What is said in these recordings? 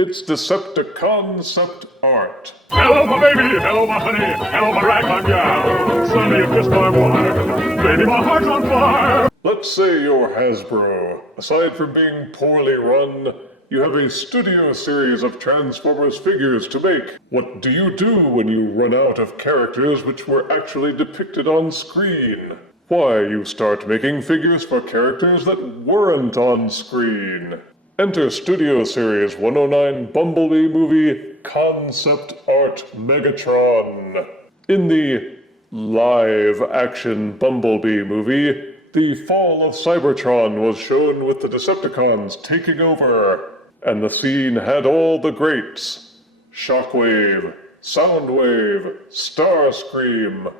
It's Decepticon-cept art. Hello, my baby. Hello, my honey. Hello, my ragtime gal. Sonny, you kissed my wife. Baby, my heart's on fire. Let's say you're Hasbro. Aside from being poorly run, you have a studio series of Transformers figures to make. What do you do when you run out of characters which were actually depicted on screen? Why, you start making figures for characters that weren't on screen. Enter Studio Series 109 Bumblebee movie Concept Art Megatron. In the live-action Bumblebee movie, the fall of Cybertron was shown with the Decepticons taking over, and the scene had all the greats: Shockwave, Soundwave, Starscream.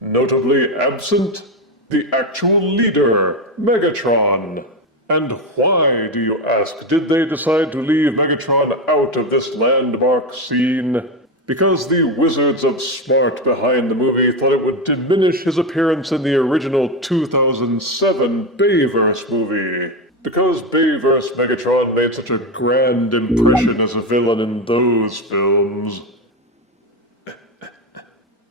Notably absent, the actual leader, Megatron. And why, do you ask, did they decide to leave Megatron out of this landmark scene? Because the wizards of smart behind the movie thought it would diminish his appearance in the original 2007 Bayverse movie. Because Bayverse Megatron made such a grand impression as a villain in those films.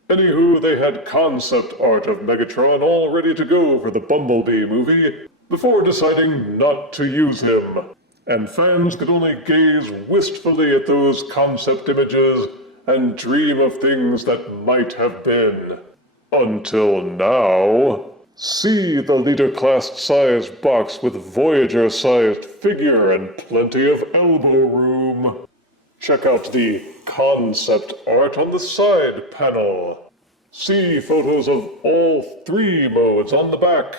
Anywho, they had concept art of Megatron all ready to go for the Bumblebee movie before deciding not to use him. And fans could only gaze wistfully at those concept images and dream of things that might have been. Until now. See the leader-class-sized box with Voyager-sized figure and plenty of elbow room. Check out the concept art on the side panel. See photos of all three modes on the back,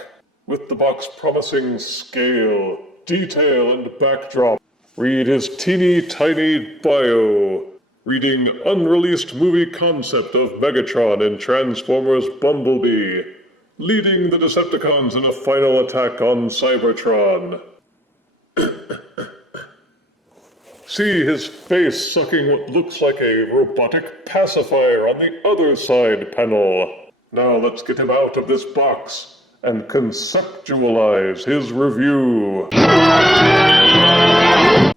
with the box promising scale, detail, and backdrop. Read his teeny tiny bio, reading unreleased movie concept of Megatron in Transformers Bumblebee, leading the Decepticons in a final attack on Cybertron. See his face sucking what looks like a robotic pacifier on the other side panel. Now let's get him out of this box and conceptualize his review.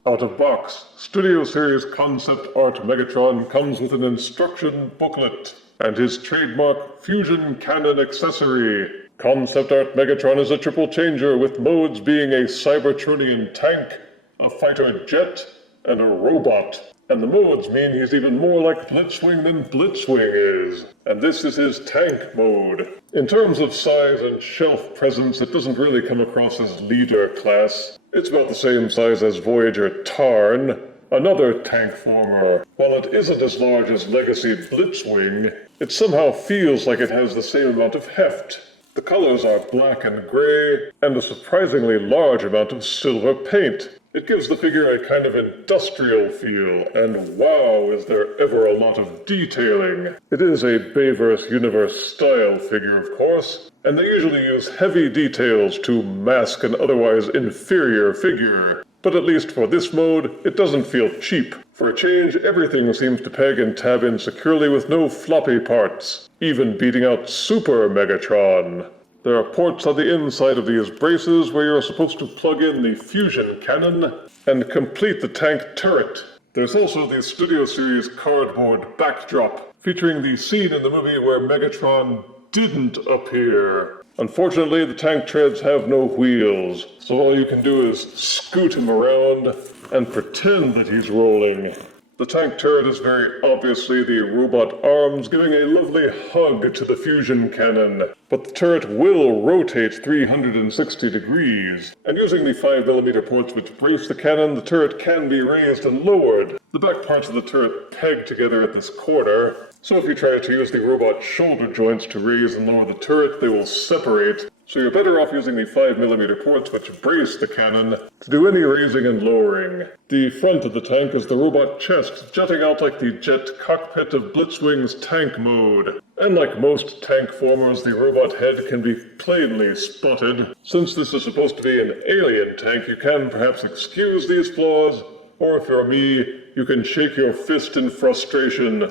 Out of box, Studio Series Concept Art Megatron comes with an instruction booklet and his trademark Fusion Cannon accessory. Concept Art Megatron is a triple changer with modes being a Cybertronian tank, a fighter jet, and a robot. And the modes mean he's even more like Blitzwing than Blitzwing is. And this is his tank mode. In terms of size and shelf presence, it doesn't really come across as leader class. It's about the same size as Voyager Tarn, another tank former. While it isn't as large as Legacy Blitzwing, it somehow feels like it has the same amount of heft. The colors are black and gray, and a surprisingly large amount of silver paint. It gives the figure a kind of industrial feel, and wow, is there ever a lot of detailing. It is a Bayverse Universe style figure, of course, and they usually use heavy details to mask an otherwise inferior figure. But at least for this mode, it doesn't feel cheap. For a change, everything seems to peg and tab in securely with no floppy parts, even beating out Super Megatron. There are ports on the inside of these braces where you're supposed to plug in the fusion cannon and complete the tank turret. There's also the Studio Series cardboard backdrop, featuring the scene in the movie where Megatron didn't appear. Unfortunately, the tank treads have no wheels, so all you can do is scoot him around and pretend that he's rolling. The tank turret is very obviously the robot arms giving a lovely hug to the fusion cannon, but the turret will rotate 360 degrees, and using the 5mm ports which brace the cannon, the turret can be raised and lowered. The back parts of the turret peg together at this corner, so if you try to use the robot shoulder joints to raise and lower the turret, they will separate. So you're better off using the 5mm ports which brace the cannon to do any raising and lowering. The front of the tank is the robot chest, jutting out like the jet cockpit of Blitzwing's tank mode. And like most tank formers, the robot head can be plainly spotted. Since this is supposed to be an alien tank, you can perhaps excuse these flaws, or if you're me, you can shake your fist in frustration.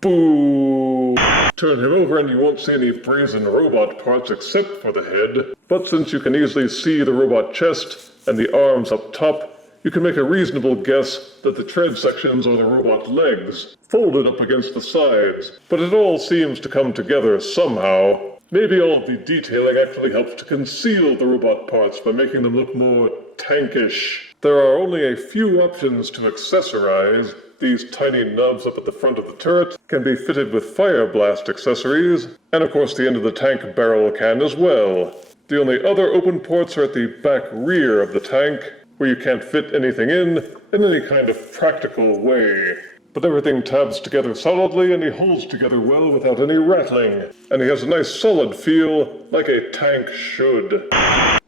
Boo! Turn him over and you won't see any brazen robot parts except for the head. But since you can easily see the robot chest and the arms up top, you can make a reasonable guess that the tread sections are the robot legs, folded up against the sides, but it all seems to come together somehow. Maybe all of the detailing actually helps to conceal the robot parts by making them look more tankish. There are only a few options to accessorize. These tiny nubs up at the front of the turret can be fitted with fire blast accessories, and of course the end of the tank barrel can as well. The only other open ports are at the back rear of the tank, where you can't fit anything in any kind of practical way. But everything tabs together solidly and he holds together well without any rattling, and he has a nice solid feel like a tank should.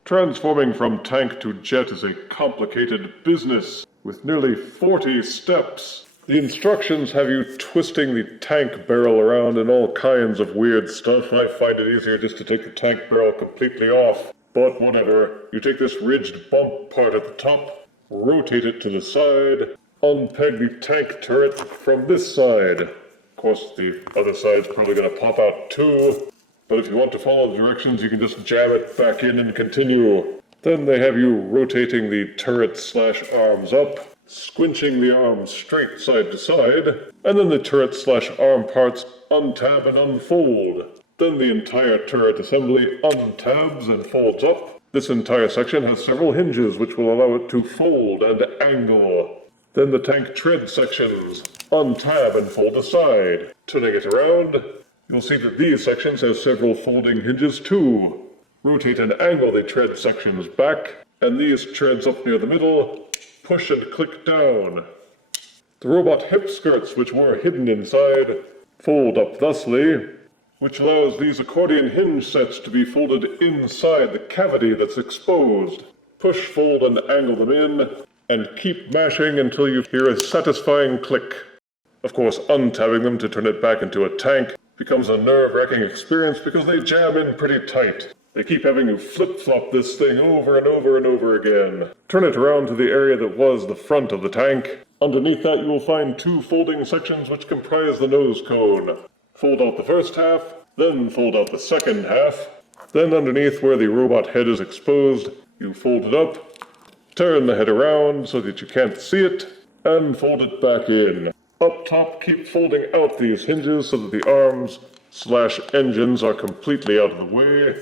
Transforming from tank to jet is a complicated business with nearly 40 steps. The instructions have you twisting the tank barrel around in all kinds of weird stuff. I find it easier just to take the tank barrel completely off. But whatever, you take this ridged bump part at the top, rotate it to the side, unpeg the tank turret from this side. Of course, the other side's probably going to pop out too, but if you want to follow the directions, you can just jam it back in and continue. Then they have you rotating the turret/arms up, squinching the arms straight side to side, and then the turret/arm parts untab and unfold. Then the entire turret assembly untabs and folds up. This entire section has several hinges which will allow it to fold and angle. Then the tank tread sections untab and fold aside. Turning it around, you'll see that these sections have several folding hinges too. Rotate and angle the tread sections back, and these treads up near the middle push and click down. The robot hip skirts, which were hidden inside, fold up thusly, which allows these accordion hinge sets to be folded inside the cavity that's exposed. Push, fold, and angle them in, and keep mashing until you hear a satisfying click. Of course, untabbing them to turn it back into a tank becomes a nerve-wracking experience because they jam in pretty tight. They keep having you flip-flop this thing over and over and over again. Turn it around to the area that was the front of the tank. Underneath that you will find two folding sections which comprise the nose cone. Fold out the first half, then fold out the second half. Then underneath where the robot head is exposed, you fold it up, turn the head around so that you can't see it, and fold it back in. Up top, keep folding out these hinges so that the arms/engines are completely out of the way.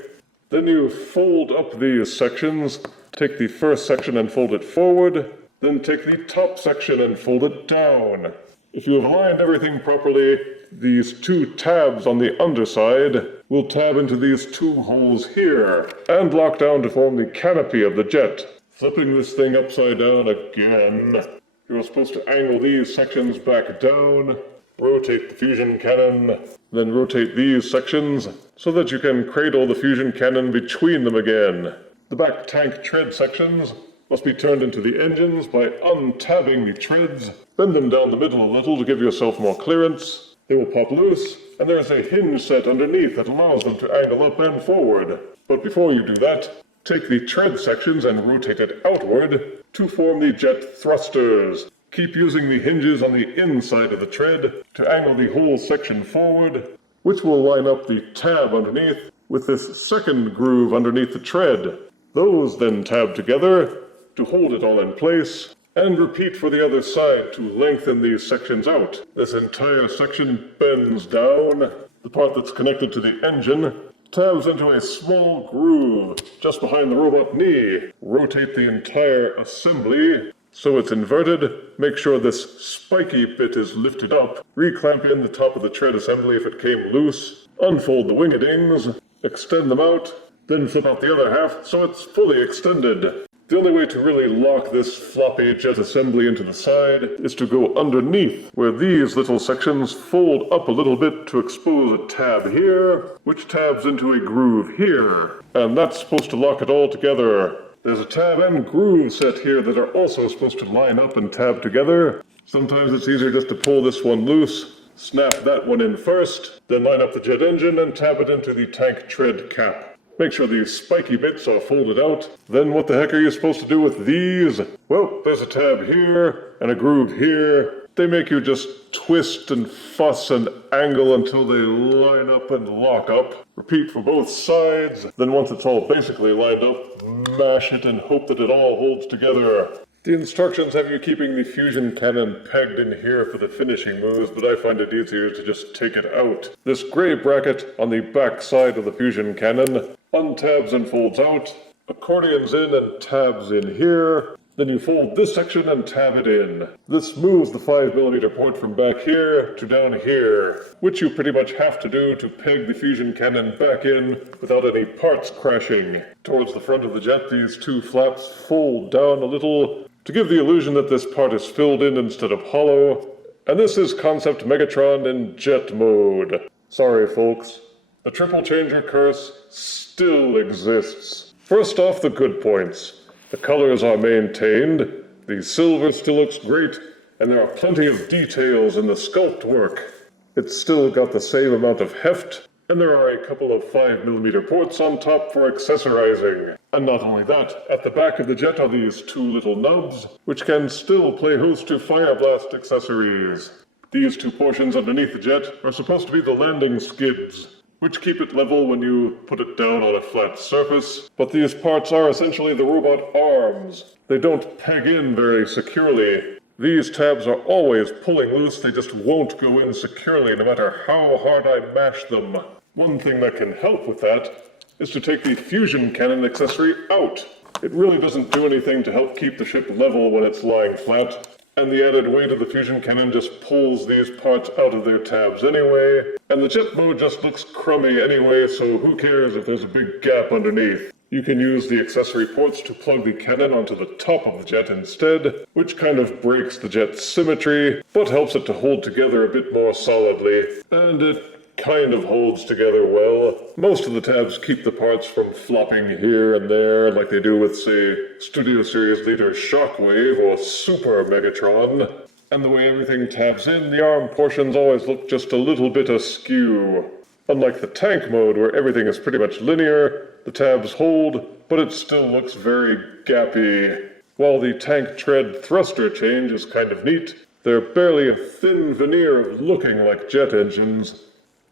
Then you fold up these sections, take the first section and fold it forward, then take the top section and fold it down. If you have aligned everything properly, these two tabs on the underside will tab into these two holes here, and lock down to form the canopy of the jet. Flipping this thing upside down again, you're supposed to angle these sections back down, rotate the fusion cannon, then rotate these sections so that you can cradle the fusion cannon between them again. The back tank tread sections must be turned into the engines by untabbing the treads. Bend them down the middle a little to give yourself more clearance. They will pop loose, and there is a hinge set underneath that allows them to angle up and forward. But before you do that, take the tread sections and rotate it outward to form the jet thrusters. Keep using the hinges on the inside of the tread to angle the whole section forward, which will line up the tab underneath with this second groove underneath the tread. Those then tab together to hold it all in place, and repeat for the other side to lengthen these sections out. This entire section bends down. The part that's connected to the engine tabs into a small groove just behind the robot knee. Rotate the entire assembly so it's inverted. Make sure this spiky bit is lifted up. Reclamp in the top of the tread assembly if it came loose. Unfold the wing-a-dings, extend them out, then flip out the other half so it's fully extended. The only way to really lock this floppy jet assembly into the side is to go underneath, where these little sections fold up a little bit to expose a tab here, which tabs into a groove here. And that's supposed to lock it all together. There's a tab and groove set here that are also supposed to line up and tab together. Sometimes it's easier just to pull this one loose, snap that one in first, then line up the jet engine and tab it into the tank tread cap. Make sure these spiky bits are folded out. Then what the heck are you supposed to do with these? Well, there's a tab here and a groove here. They make you just twist and fuss and angle until they line up and lock up. Repeat for both sides. Then once it's all basically lined up, mash it and hope that it all holds together. The instructions have you keeping the fusion cannon pegged in here for the finishing moves, but I find it easier to just take it out. This gray bracket on the back side of the fusion cannon untabs and folds out, accordions in and tabs in here. Then you fold this section and tab it in. This moves the 5mm port from back here to down here, which you pretty much have to do to peg the fusion cannon back in without any parts crashing. Towards the front of the jet, these two flaps fold down a little to give the illusion that this part is filled in instead of hollow. And this is Concept Megatron in jet mode. Sorry folks, the triple changer curse still exists. First off, the good points. The colors are maintained, the silver still looks great, and there are plenty of details in the sculpt work. It's still got the same amount of heft, and there are a couple of 5mm ports on top for accessorizing. And not only that, at the back of the jet are these two little nubs, which can still play host to Fire Blast accessories. These two portions underneath the jet are supposed to be the landing skids, which keep it level when you put it down on a flat surface, but these parts are essentially the robot arms. They don't peg in very securely. These tabs are always pulling loose, they just won't go in securely no matter how hard I mash them. One thing that can help with that is to take the fusion cannon accessory out. It really doesn't do anything to help keep the ship level when it's lying flat, and the added weight of the fusion cannon just pulls these parts out of their tabs anyway, and the jet mode just looks crummy anyway, so who cares if there's a big gap underneath. You can use the accessory ports to plug the cannon onto the top of the jet instead, which kind of breaks the jet's symmetry, but helps it to hold together a bit more solidly, and it kind of holds together well. Most of the tabs keep the parts from flopping here and there like they do with, say, Studio Series leader Shockwave or Super Megatron. And the way everything tabs in, the arm portions always look just a little bit askew. Unlike the tank mode where everything is pretty much linear, the tabs hold, but it still looks very gappy. While the tank tread thruster change is kind of neat, they're barely a thin veneer of looking like jet engines.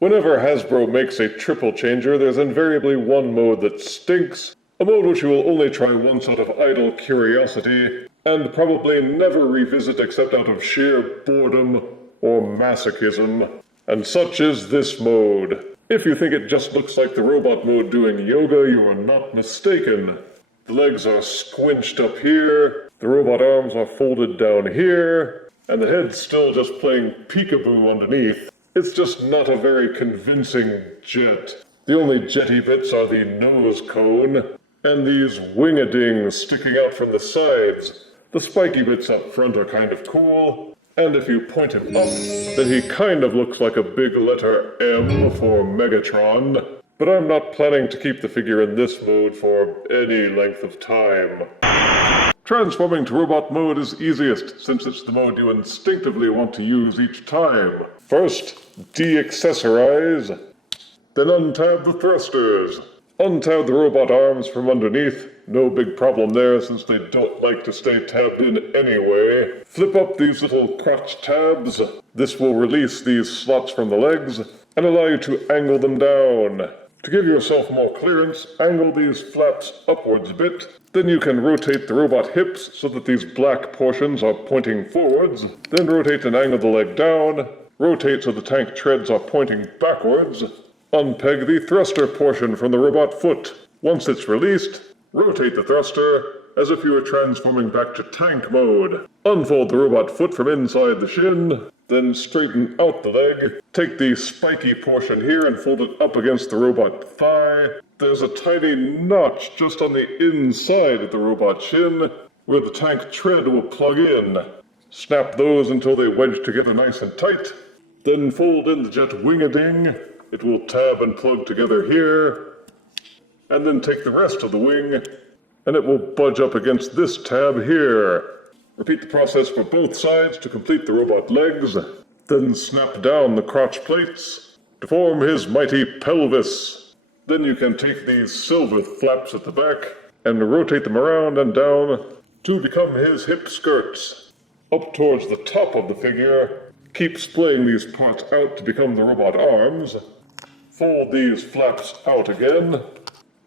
Whenever Hasbro makes a triple changer, there's invariably one mode that stinks, a mode which you will only try once out of idle curiosity, and probably never revisit except out of sheer boredom or masochism. And such is this mode. If you think it just looks like the robot mode doing yoga, you are not mistaken. The legs are squinched up here, the robot arms are folded down here, and the head's still just playing peekaboo underneath. It's just not a very convincing jet. The only jetty bits are the nose cone, and these wing-a-dings sticking out from the sides. The spiky bits up front are kind of cool, and if you point him up, then he kind of looks like a big letter M for Megatron. But I'm not planning to keep the figure in this mode for any length of time. Transforming to robot mode is easiest, since it's the mode you instinctively want to use each time. First, de-accessorize, then untab the thrusters. Untab the robot arms from underneath, no big problem there since they don't like to stay tabbed in anyway. Flip up these little crotch tabs. This will release these slots from the legs and allow you to angle them down. To give yourself more clearance, angle these flaps upwards a bit. Then you can rotate the robot hips so that these black portions are pointing forwards. Then rotate and angle the leg down. Rotate so the tank treads are pointing backwards. Unpeg the thruster portion from the robot foot. Once it's released, rotate the thruster as if you were transforming back to tank mode. Unfold the robot foot from inside the shin, then straighten out the leg. Take the spiky portion here and fold it up against the robot thigh. There's a tiny notch just on the inside of the robot shin where the tank tread will plug in. Snap those until they wedge together nice and tight. Then fold in the jet wing-a-ding. It will tab and plug together here. And then take the rest of the wing, and it will budge up against this tab here. Repeat the process for both sides to complete the robot legs. Then snap down the crotch plates to form his mighty pelvis. Then you can take these silver flaps at the back and rotate them around and down to become his hip skirts. Up towards the top of the figure, keep splaying these parts out to become the robot arms. Fold these flaps out again,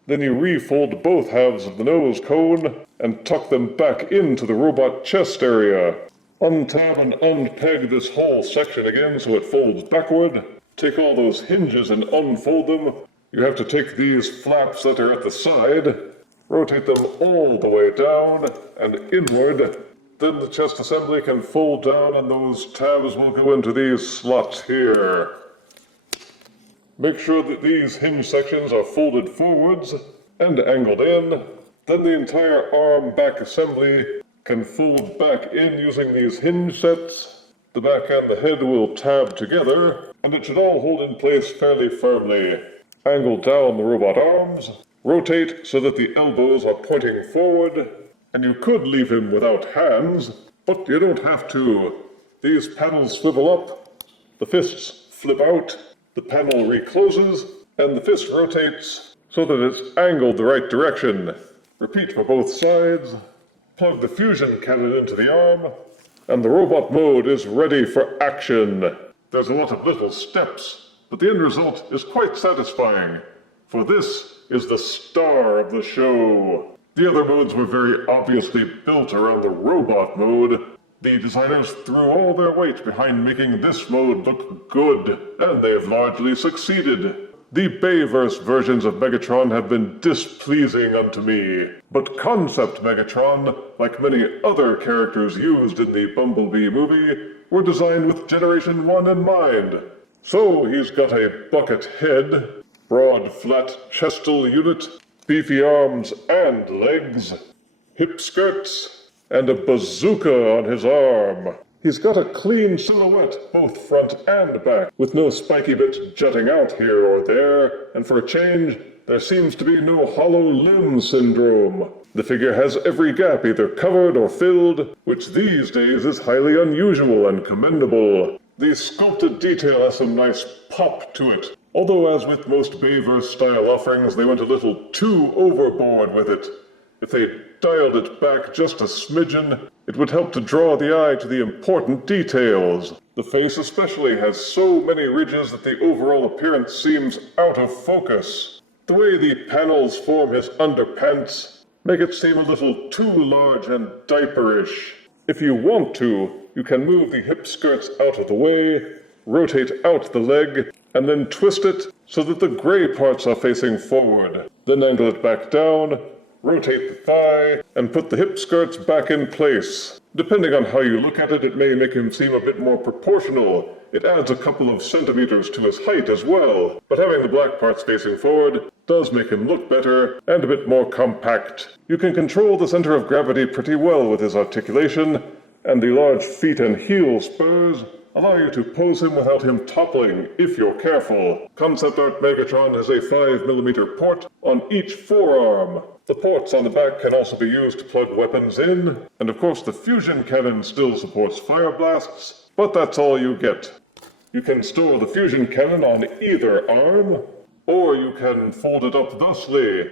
Then you refold both halves of the nose cone and tuck them back into the robot chest area. Untab and unpeg this whole section again so it folds backward. Take all those hinges and unfold them. You have to take these flaps that are at the side, rotate them all the way down and inward. Then the chest assembly can fold down and those tabs will go into these slots here. Make sure that these hinge sections are folded forwards and angled in. Then the entire arm back assembly can fold back in using these hinge sets. The back and the head will tab together, and it should all hold in place fairly firmly. Angle down the robot arms, rotate so that the elbows are pointing forward, and you could leave him without hands, but you don't have to. These panels swivel up, the fists flip out, the panel recloses, and the fist rotates so that it's angled the right direction. Repeat for both sides. Plug the fusion cannon into the arm, and the robot mode is ready for action. There's a lot of little steps, but the end result is quite satisfying, for this is the star of the show. The other modes were very obviously built around the robot mode. The designers threw all their weight behind making this mode look good, and they've largely succeeded. The Bayverse versions of Megatron have been displeasing unto me, but Concept Megatron, like many other characters used in the Bumblebee movie, were designed with Generation 1 in mind. So he's got a bucket head, broad flat chestal unit, beefy arms and legs, hip skirts, and a bazooka on his arm. He's got a clean silhouette, both front and back, with no spiky bits jutting out here or there, and for a change, there seems to be no hollow limb syndrome. The figure has every gap either covered or filled, which these days is highly unusual and commendable. The sculpted detail has some nice pop to it, although as with most Bayverse-style offerings, they went a little too overboard with it. If they dialed it back just a smidgen, it would help to draw the eye to the important details. The face especially has so many ridges that the overall appearance seems out of focus. The way the panels form his underpants make it seem a little too large and diaperish. If you want to, you can move the hip skirts out of the way, rotate out the leg, and then twist it so that the gray parts are facing forward. Then angle it back down, rotate the thigh, and put the hip skirts back in place. Depending on how you look at it, it may make him seem a bit more proportional. It adds a couple of centimeters to his height as well, but having the black parts facing forward does make him look better and a bit more compact. You can control the center of gravity pretty well with his articulation, and the large feet and heel spurs allow you to pose him without him toppling if you're careful. Concept Art Megatron has a 5mm port on each forearm. The ports on the back can also be used to plug weapons in, and of course the fusion cannon still supports fire blasts, but that's all you get. You can store the fusion cannon on either arm, or you can fold it up thusly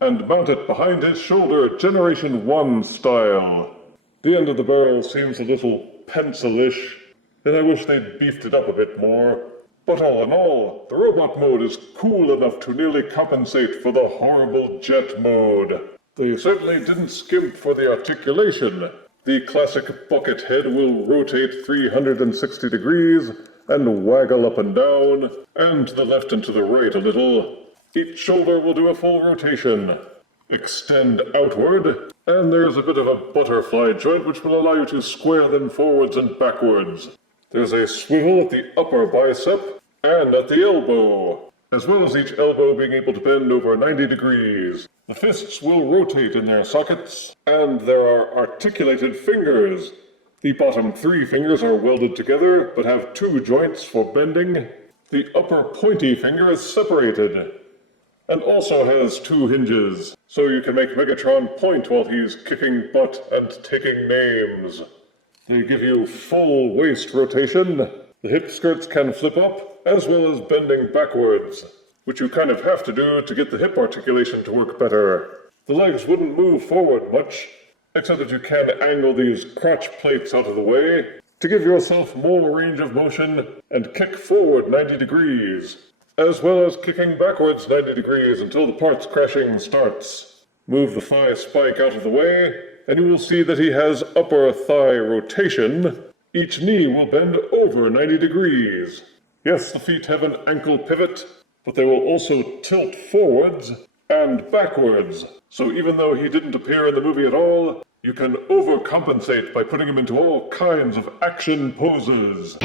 and mount it behind his shoulder Generation 1 style. The end of the barrel seems a little pencil-ish, and I wish they'd beefed it up a bit more. But all in all, the robot mode is cool enough to nearly compensate for the horrible jet mode. They certainly didn't skimp for the articulation. The classic bucket head will rotate 360 degrees and waggle up and down, and to the left and to the right a little. Each shoulder will do a full rotation, extend outward, and there's a bit of a butterfly joint which will allow you to square them forwards and backwards. There's a swivel at the upper bicep and at the elbow, as well as each elbow being able to bend over 90 degrees. The fists will rotate in their sockets, and there are articulated fingers. The bottom 3 fingers are welded together, but have 2 joints for bending. The upper pointy finger is separated, and also has 2 hinges, so you can make Megatron point while he's kicking butt and taking names. They give you full waist rotation. The hip skirts can flip up, as well as bending backwards, which you kind of have to do to get the hip articulation to work better. The legs wouldn't move forward much, except that you can angle these crotch plates out of the way to give yourself more range of motion and kick forward 90 degrees. as well as kicking backwards 90 degrees until the parts crashing starts. Move the thigh spike out of the way, and you will see that he has upper thigh rotation. Each knee will bend over 90 degrees. Yes, the feet have an ankle pivot, but they will also tilt forwards and backwards. So even though he didn't appear in the movie at all, you can overcompensate by putting him into all kinds of action poses.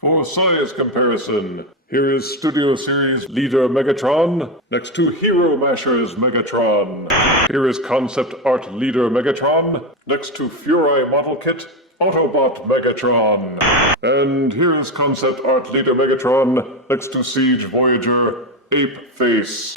For size comparison, here is Studio Series Leader Megatron next to Hero Masher's Megatron. Here is Concept Art Leader Megatron next to Furai Model Kit Autobot Megatron. And here is Concept Art Leader Megatron next to Siege Voyager Ape Face.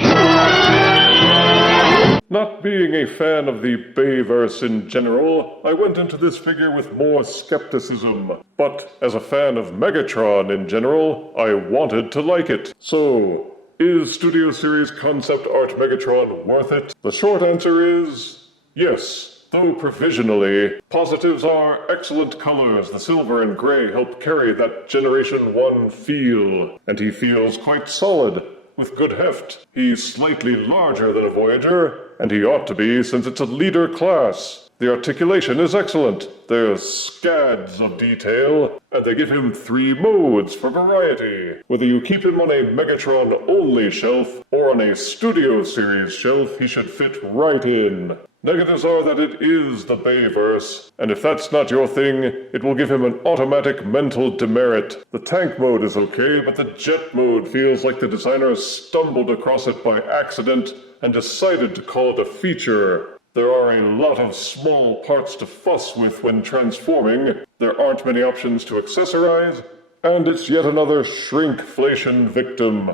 Not being a fan of the Bayverse in general, I went into this figure with more skepticism. But as a fan of Megatron in general, I wanted to like it. So, is Studio Series Concept Art Megatron worth it? The short answer is yes. Though provisionally, positives are excellent colors. The silver and gray help carry that Generation 1 feel. And he feels quite solid, with good heft. He's slightly larger than a Voyager, and he ought to be since it's a leader class. The articulation is excellent. There's scads of detail, and they give him 3 modes for variety. Whether you keep him on a Megatron-only shelf or on a Studio Series shelf, he should fit right in. Negatives are that it is the Bayverse, and if that's not your thing, it will give him an automatic mental demerit. The tank mode is okay, but the jet mode feels like the designer stumbled across it by accident and decided to call it a feature. There are a lot of small parts to fuss with when transforming, there aren't many options to accessorize, and it's yet another shrinkflation victim,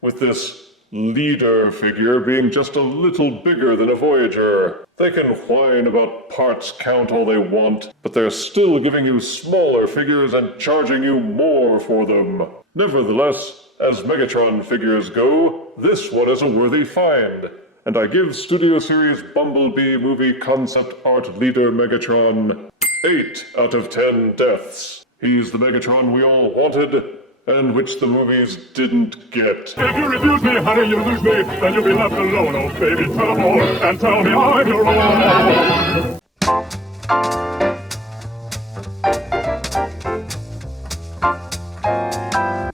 with this leader figure being just a little bigger than a Voyager. They can whine about parts count all they want, but they're still giving you smaller figures and charging you more for them. Nevertheless, as Megatron figures go, this one is a worthy find, and I give Studio Series Bumblebee movie concept art leader Megatron 8 out of 10 deaths. He's the Megatron we all wanted, and which the movies didn't get. If you refuse me, honey, you lose me, then you'll be left alone, oh baby, tell them all, and tell me I'm your own.